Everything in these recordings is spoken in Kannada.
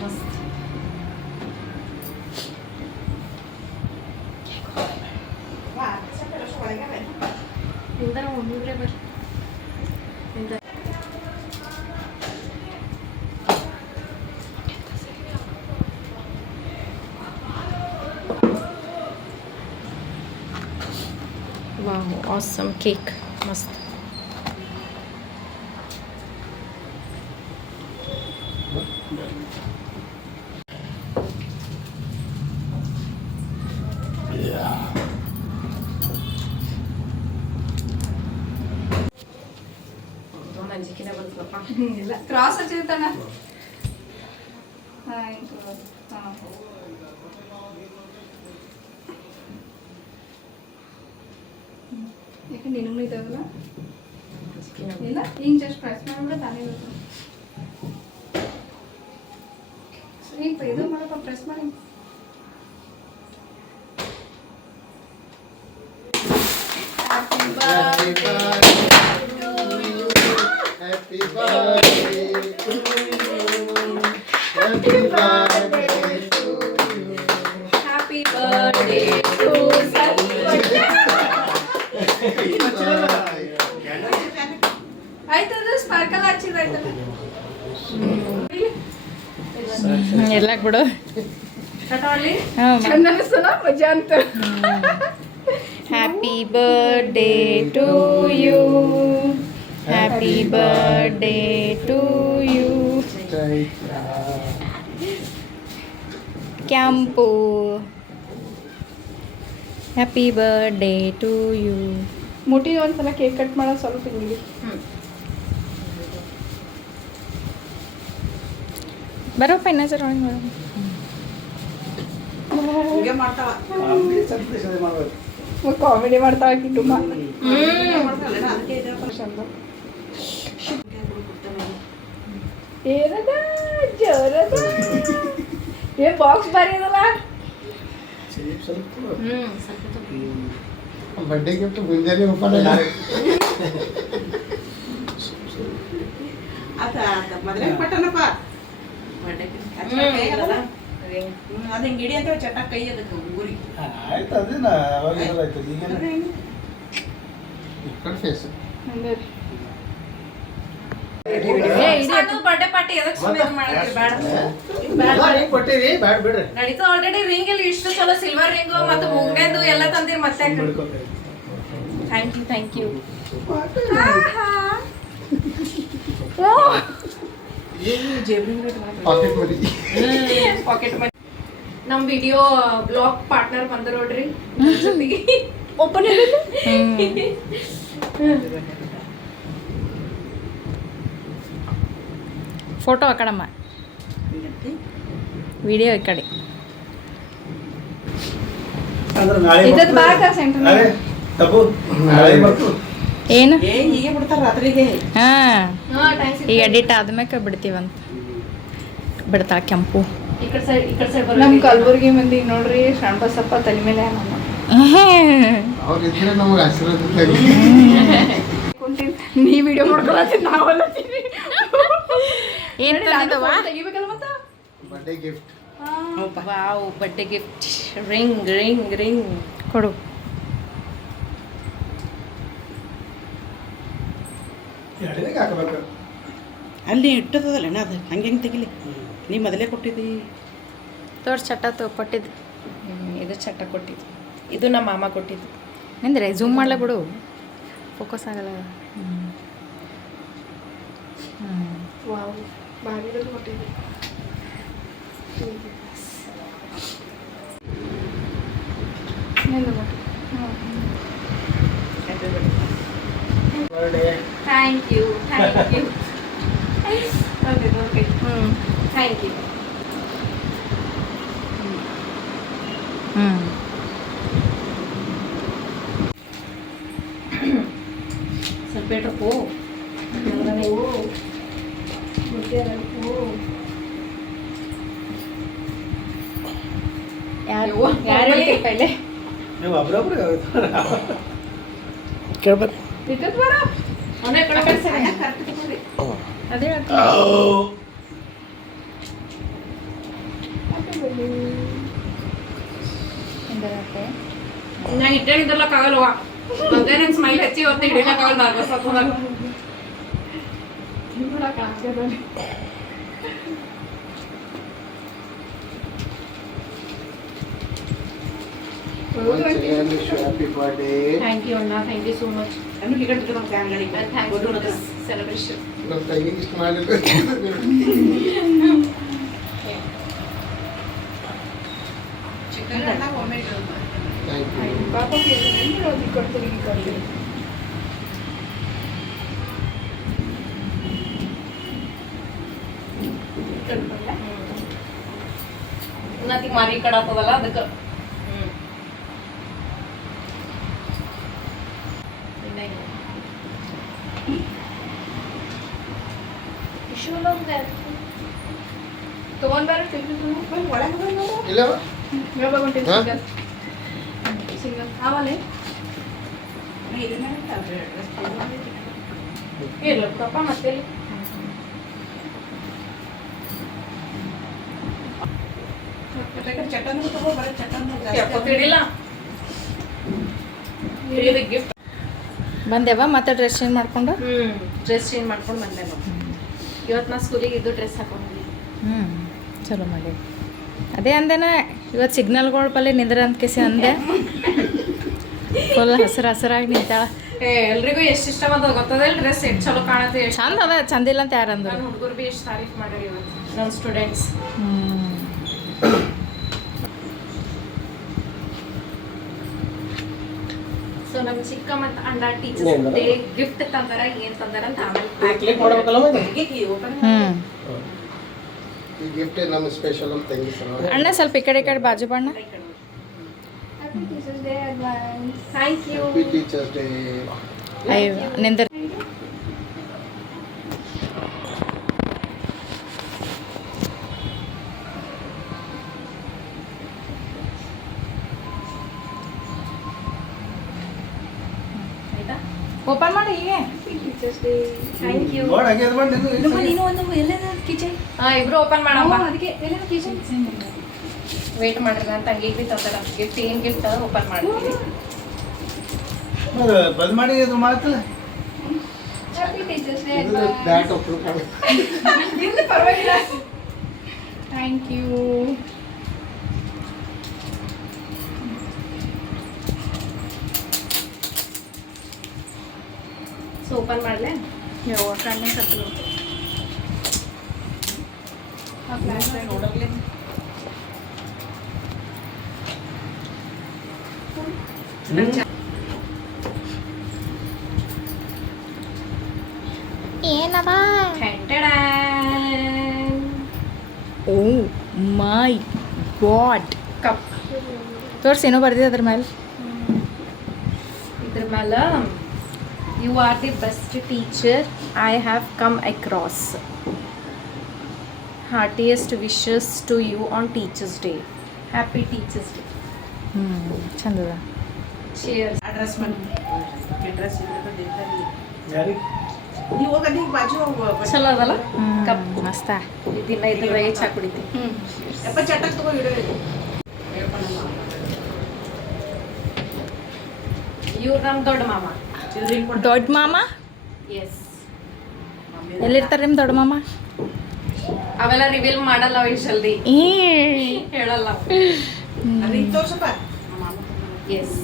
मस्त मम्मी बरोबर वाव ऑसम केक मस्त ಇಲ್ಲ ಕ್ರಾಸ್ ಹಚ್ಚಿರ್ತಾನ ಯಾಕೆ ನಿನಗೂ ಇದಾವಲ್ಲ ಇಲ್ಲ ಹಿಂಗೆ ಜಸ್ಟ್ ಪ್ರೆಸ್ ಮಾಡಿಬಿಟ್ರೆ ತಾನೇ ಇರುತ್ತೆ ಹಿಂಗೆ ಇದು ಮಾಡಪ್ಪ ಪ್ರೆಸ್ ಮಾಡಿ Happy birthday to you. Happy birthday to you. Happy birthday to ಆಯ್ತದ ಸ್ಪಾರ್ಕಲ್ ಹಚ್ಚಿದಾಯ್ತಲ್ಲ ಎಲ್ಲ ಬಿಡು ಕಟಾವಲ್ಲಿ ಚಂದ ಅನಿಸ್ತಲ್ಲ ಮಜಾ ಅಂತ happy birthday to you happy birthday to you ಕೆಂಪು ಹ್ಯಾಪಿ ಬರ್ಡೇ ಟು ಯು ಮುಟ್ಟಿಗೆ ಒಂದ್ಸಲ ಕೇಕ್ ಕಟ್ ಮಾಡೋದು ಸ್ವಲ್ಪ ಹಿಂಗೆ ಬರೋಪ್ಪ ಇನ್ನೂ ಸರ್ ಒಳಗೆ ಬರೋ ಕಾಮಿಡಿ ಮಾಡ್ತಾ ಕಿಟ್ಟುಮ್ಮ ಏನದ ಜೋರದ ಏ ಬಾಕ್ಸ್ ಬಾರಿ ಅದಲ್ಲ बर्थडे गिफ्ट ಮುಂಜಾನೆ ಓಪನ್ ಆಗಿದೆ ಮದುವೆ ಪಟ್ಟನಪ್ಪ ಅದು ಹಿಂಗೆ ಹಿಡಿ ಅಂತ ಚಟ ಕೈ ಅದಕ್ಕೆ ಉಗುರಿ ಆಯ್ತು ಅದೇನ ಅವಾಗ ಆಯ್ತು ಈಗ ಇಕ್ಕಡ ಫೇಸ್ ಬರ್ಡೇ ಪಾರ್ಟಿ ಎದಕ್ಕೆ ಸುಮ್ಮನೆ ಮಾಡ್ತೀವಿ ಬೇಡ ಕೊಟ್ಟಿರಿ ಬ್ಯಾಡ ಬಿಡ್ರಿ ನಡೀತಾ ಆಲ್ರೆಡಿ ರಿಂಗ್ ಇಲ್ಲಿ ಇಷ್ಟು ಚಲೋ ಸಿಲ್ವರ್ ರಿಂಗು ಮತ್ತು ಮುಂಗೇದು ಎಲ್ಲ ತಂದಿರಿ ಮತ್ತೆ thank you pocket money pocket money ನಮ್ಮ ವಿಡಿಯೋ ಬ್ಲಾಗ್ ಪಾರ್ಟ್ನರ್ ಬಂದ ನೋಡ್ರಿ ಓಪನ್ ಫೋಟೋ ಆ ಕಡಮ್ಮ ವಿಡಿಯೋ ಈ ಕಡೆ ಇದಕ್ಕೆ ಬಾಕ ಸೆಂಟರ್ ಏನು ಹೀಗೆ ಬಿಡ್ತಾರ ರಾತ್ರಿಗೆ ಹಾಂ ಈಗ ಎಡಿಟ್ ಆದ್ಮೇಲೆ ಬಿಡ್ತೀವಂತ ಬಿಡ್ತಾಳೆ ಕೆಂಪು ಈ ಕಡೆ ಸೈಡ್ ನಮ್ಮ ಕಲಬುರ್ಗಿ ಮಂದಿ ನೋಡ್ರಿ ಶರಣಬಸಪ್ಪ ತಲೆ ಮೇಲೆ ಅವ್ರು ಇದ್ರೆ ನಮಗೆ ಆಶೀರ್ವಾದ ನೀ ವಿಡಿಯೋ ಮಾಡ್ಕೊಳತ್ತೀನಿ ನಾವಲ್ಲ ಏನು ತಂದಿದ್ದವ ತೆಗಿಬೇಕಲ್ಲ ಮತ್ತ birthday gift wow birthday gift ring ಕೊಡು ಅಲ್ಲಿ ಇಟ್ಟದಲ್ಲ ಅದು ಹಂಗೆ ಹೆಂಗೆ ತೆಗಿಲಿ ನೀ ಮೊದಲೇ ಕೊಟ್ಟಿದ್ದಿ ತೋರ್ಸ್ ಚಟ ಕೊಟ್ಟಿದ್ದು ಇದು ಚಟ್ಟ ಕೊಟ್ಟಿದ್ದು ಇದು ನಮ್ಮ ಮಾಮ ಕೊಟ್ಟಿದ್ದು ಅಂದ್ರೆ ಝೂಮ್ ಮಾಡಲೇ ಬಿಡು ಫೋಕಸ್ ಆಗಲ್ಲ ವಾವ್ ಬಾರಿ ಕೊಟ್ಟಿದ್ದು thank you okay thank you ಸ್ವಲ್ಪ ಇಟ್ಟಪ್ಪು ಯಾರು ಪೈಲೆ ನೀವು ಒಬ್ರೊಬ್ರು ಕೇಳ್ಬಾರ ಇದ್ದದ್ ಬರ ಅವನೇ ಕಡೆ ಕಳ್ಸಿ ಅದೇ ಹೇಳ್ತೀನಿ. ಹಿಂಗತ್ತೆ. ನಾ ಇಟ್ಟೆ ನಿಂದಿರ್ಲಕ್ಕಾಗಲ್ವ ಅದೇ ನನ್ನ ಸ್ಮೈಲ್ ಹೆಚ್ಚಿ ಹೊತ್ತು ಹಿಡಿಯಕ್ಕಾಗಲ್ಲ Once again, wish you happy birthday. Thank you ಅಣ್ಣ ಥ್ಯಾಂಕ್ ಯು ಸೋ ಮಚ್ ಅನ್ನು ಟಿಕೆಟ್ ಬಿಟ್ಟು ನಮ್ಮ ಫ್ಯಾಮಿಲಿಗೆ and thanks for this celebration. ನಮ್ಮ ತಂಗಿಗೆ ಇಷ್ಟ ಮಾಡಿಲ್ಲ. ಚಿಕನ್ ಅಣ್ಣ ಒಮ್ಮೆ Thank you. ಪಾಪ ಕೊಡ್ತೀನಿ ಉನ್ನತಿಗೆ ಮಾರಿ ಕಡೆ ಆಗ್ತದಲ್ಲ ಅದಕ್ಕೆ ತಗೊಂಡ್ಬಾರ ಒಳಗೆ ಇಲ್ಲವ? ಹಾ? ಸಿಂಗಲ್ ಆವಲೆ ಇಲ್ಲ ಪಾಪ ಮತ್ತೆ ಚಟನ್ ತಗೋ ಬರೀ ಚಟನ್ ತಿಡಿಲ್ಲ ಗಿಫ್ಟ್ ಬಂದೆವ ಮತ್ತೆ ಡ್ರೆಸ್ ಚೇಂಜ್ ಮಾಡ್ಕೊಂಡು. ಡ್ರೆಸ್ ಚೇಂಜ್ ಮಾಡ್ಕೊಂಡು ಬಂದೆ ನಾವು ಇವತ್ತು ನಾ ಸ್ಕೂಲಿಗೆ ಇದು ಡ್ರೆಸ್ ಹಾಕೊಂಡಿದ್ವಿ ಚಲೋ ಮಾಡಿ. ಅದೇ ಅಂದೆನ ಇವತ್ತು ಸಿಗ್ನಲ್ಗಳ ಪಲ್ಲೆ ನಿಂದ್ರ ಅಂತ ಕೇಸಿ ಅಂದೆ. ಫುಲ್ ಹಸಿರಾಗಿ ನಿಂತಾಳ. ಎಲ್ರಿಗೂ ಎಷ್ಟು ಇಷ್ಟ ಬಂದದ ಗೊತ್ತದಿಲ್ಲ ಡ್ರೆಸ್ ಎಷ್ಟು ಚಲೋ ಕಾಣತ್ತೆ ಎಷ್ಟು ಚಂದ ಅದ, ಚಂದಿಲ್ಲ ಅಂತ ಯಾರು ಅಂದ್ರು. ನನ್ನ ಹುಡುಗರು ಬಿ ಎಷ್ಟು ತಾರೀಫ್ ಮಾಡ್ಯಾರ ಇವತ್ತು ನನ್ನ ಸ್ಟೂಡೆಂಟ್ಸ್. ಸೊ ನಮ್ಮ ಚಿಕ್ಕ ಮತ್ತು ಅಣ್ಣ ಟೀಚರ್ಸ್ ಡೇ ಗಿಫ್ಟ್ ತಂದಾರ ಏನ್ ತಂದಾರ ಅಂತ ಆಮೇಲೆ ಈ ಗಿಫ್ಟ್ ನಮ್ಮ ಸ್ಪೆಷಲ್ ನಮ್ಮ ತಂಗಿ ಸರ್. ಅಣ್ಣ ಸ್ವಲ್ಪ ಈ ಕಡೆ ಬಾಜು ಬಣ್ಣ. Thank you. Happy teachers day. ಅಯ್ಯೋ ನಿಂದ್ರ. ಆಯ್ತಾ ಓಪನ್ ಮಾಡಿ ಹೀಗೆ. Teachers day thank you. ನೋಡ್ ಹಾಗೆ ಅದ್ ಮಾಡಿ ನೀನು ಒಂದು ಎಲ್ಲದ ಕಿಚನ್ ಇಬ್ರು ಓಪನ್ ಮಾಡಮ್ಮ ಅದಕ್ಕೆ ಎಲ್ಲದ ಕಿಚನ್ ವೇಟ್ ಮಾಡ್ರಿ ನಾನು ತಂಗಿಗೆ ಬಿ ತಂದಾರ ಗಿಫ್ಟ್ ಏನ್ ಗಿಫ್ಟ್ ಓಪನ್ ಮಾಡ್ತೀವಿ. ಬಂದ್ ಮಾಡಿ ಇದು ಮಾಡ್ತಲ್ಲ. ಹ್ಯಾಪಿ ಟೀಚರ್ಸ್ ಡೇ ಇದು ಬ್ಯಾಟ್ ಒಪ್ರು ಪರವಾಗಿಲ್ಲ ಥ್ಯಾಂಕ್ ಯು. ಸೊ ಓಪನ್ ಮಾಡಲೇ ಕಣ್ಣೆ ಕತ್ತಲು ನೋಡಕ್ಲೆ ಏನದ? ಓ ಮೈ ಗಾಡ್. ಕಪ್ ತೋರ್ಸಿ ಏನೋ ಬರ್ದಿದೆ ಅದ್ರ ಮೇಲೆ. ಇದ್ರ ಮೇಲೆ you are the best teacher I have come across. Heartiest wishes to you on teachers day. Happy teachers day. ಚಂದದ. ಶೇರ್ ಅಡ್ರೆಸ್ ಮಾಡಿ ಅಡ್ರೆಸ್ ಇದ್ರೆ ದಿನದಲ್ಲಿ ಯಾರಿಗೆ? ನೀವು ಹೋಗಿ ಅಲ್ಲಿ ಬಾಜು ಚಲೋ ಅದಲ್ಲ ಕಪ್ ಮಸ್ತ. ದಿನ ಇದ್ರಾಗೆ ಚಾ ಕುಡಿತೀವಿ. ಯಪ್ಪ ಚಟಕ್ ತಗೋ ಇಡಬೇಕು. ಇವ್ರು ನಮ್ಮ ದೊಡ್ಡ ಮಾಮ. ದೊಡ್ಡ ಮಾಮ ಎಸ್ ಎಲ್ಲಿರ್ತಾರೆ ನಿಮ್ಮ ದೊಡ್ಡ ಮಾಮ? ಅವೆಲ್ಲ ರಿವೀಲ್ ಮಾಡಲ್ಲ ಅವ್ ಇಷ್ಟ್ ಜಲ್ದಿ ಈ ಹೇಳಲ್ಲ. ಅಲ್ಲಿ ತೋರ್ಸಪ್ಪ. ಎಸ್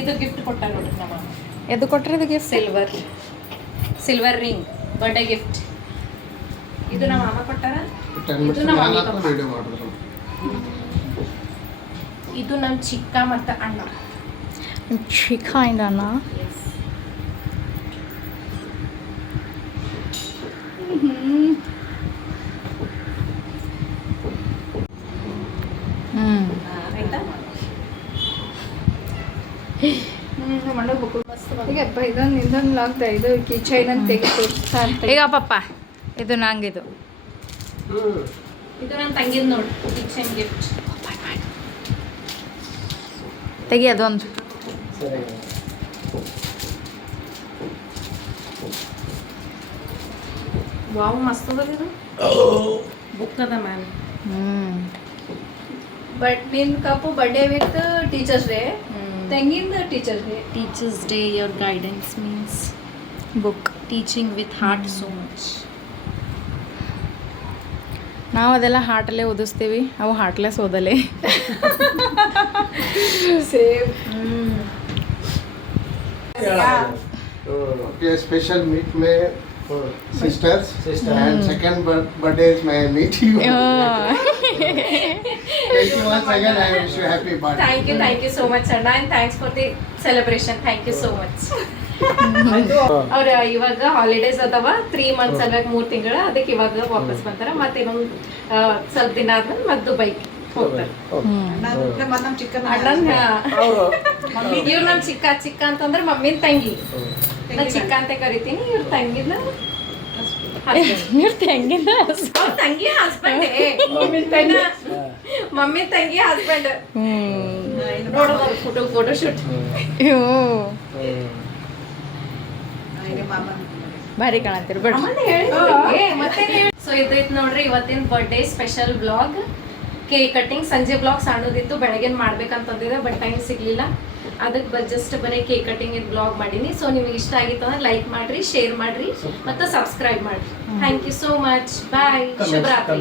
ಇದು ಗಿಫ್ಟ್ ಕೊಟ್ಟ ನೋಡ್ರಿ ನಮ್ಮ ಮಾಮ. ಎದು ಕೊಟ್ರಿ ಇದು gift? Silver ring birthday gift. ಇದು ನಮ್ಮ ಮಾಮ ಕೊಟ್ಟಾರ. 10 minutes ಇದು ನಮ್ಮ ಮ್ಯಾಲ ಮಮ್ಮಿ ವಿಡಿಯೋ ಮಾಡಿದ್ರು. ಇದು ನಮ್ಮ ಚಿಕ್ಕ ಮತ್ತು ಅಣ್ಣ. ಚಿಕ್ಕ ಅಣ್ಣ. ಎಸ್ ಆಯ್ತಾ? ಈಗ ಇದೊಂದು ಲಾಗ್ತಾ ಇದು ಕಿಚನ್ ಅಂತ ತೆಗೆದು ಈಗ ಪಪ್ಪ ಇದು ನಂಗಿದು. ಇದು ನನ್ನ ತಂಗಿದ್ ನೋಡಿ ಕಿಚನ್ ಗಿಫ್ಟ್. ತೆಗಿ ಅದೊಂದು. ಸರಿ. ವಾವ್ ಮಸ್ತ್ ಅದ ಇದು ಬುಕ್ ಅದ ಮ್ಯಾಮ್. ಬಟ್ ನಿನ್ ಕಪ್ಪು ಬರ್ಡೇ ವಿತ್ ಟೀಚರ್ಸ್ ಡೇ, ತಂಗಿಂದ teachers day. Teachers day your guidance means book. Teaching with heart so much. ನಾವು ಅದೆಲ್ಲ ಹಾರ್ಟಲ್ಲೇ ಓದಿಸ್ತೀವಿ, ಅವು ಹಾರ್ಟ್ಲೆಸ್ ಓದಲೆ. Same. Okay, special meet my sisters. And second birthday is my meet you. Thank you once again. I wish you happy birthday. Thank you so much ಅಣ್ಣ and thanks for the celebration. Thank you so much. ಅವ್ರ ಇವಾಗ ಹಾಲಿಡೇಸ್ ಅದಾವ 3 months ಅಲ್ವಾಗ 3 ತಿಂಗಳ, ಅದಕ್ಕೆ ಇವಾಗ ವಾಪಸ್ ಬಂತಾರ. ಮತ್ತೆ ಇನ್ನೊಂದು ಸ್ವಲ್ಪ ದಿನ ಆದ್ಮೇಲೆ ಮತ್ತೆ ದುಬೈಗೆ ಹೋಗ್ತಾರೆ. ನಮ್ಮ ಚಿಕ್ಕನ ಅಣ್ಣನ ಇವ್ರು ನಮ್ ಚಿಕ್ಕ ಅಂತಂದ್ರೆ ಮಮ್ಮಿನ ತಂಗಿ, ನಾ ಚಿಕ್ಕ ಅಂತ ಕರಿತೀನಿ. ಇವ್ರ ತಂಗಿನ ಇವ್ರ ತಂಗಿಂದ ಅವ್ರ ತಂಗಿ ಹಸ್ಬೆಂಡ್, ಮಮ್ಮಿ ತಂಗಿ ಹಸ್ಬೆಂಡ್. ನೋಡೋದು ಫೋಟೋ ಶೂಟ್ ಭಾರಿ ಕಾಣತ್ತೀರಿ ಬಿಡ್ರಿ. ಸೊ ಇದೈತ್ ನೋಡ್ರಿ ಇವತ್ತಿನ birthday special blog. Cake cutting ಸಂಜೆ ಬ್ಲಾಗ್ ಸಣ್ಣದಿತ್ತು, ಬೆಳಗ್ಗೆ ಮಾಡ್ಬೇಕಂತಂದಿದೆ ಬಟ್ ಟೈಮ್ ಸಿಗ್ಲಿಲ್ಲ. ಅದಕ್ಕೆ ಜಸ್ಟ್ ಬರೀ ಕೇಕ್ ಕಟ್ಟಿಂಗ್ ಇದು ಬ್ಲಾಗ್ ಮಾಡೀನಿ. ಸೊ ನಿಮಗೆ ಇಷ್ಟ ಆಗಿತ್ತು ಅಂದ್ರೆ ಲೈಕ್ ಮಾಡ್ರಿ, ಶೇರ್ ಮಾಡ್ರಿ ಮತ್ತು ಸಬ್ಸ್ಕ್ರೈಬ್ ಮಾಡ್ರಿ. Thank you so much. Bye. ಶುಭರಾತ್ರಿ.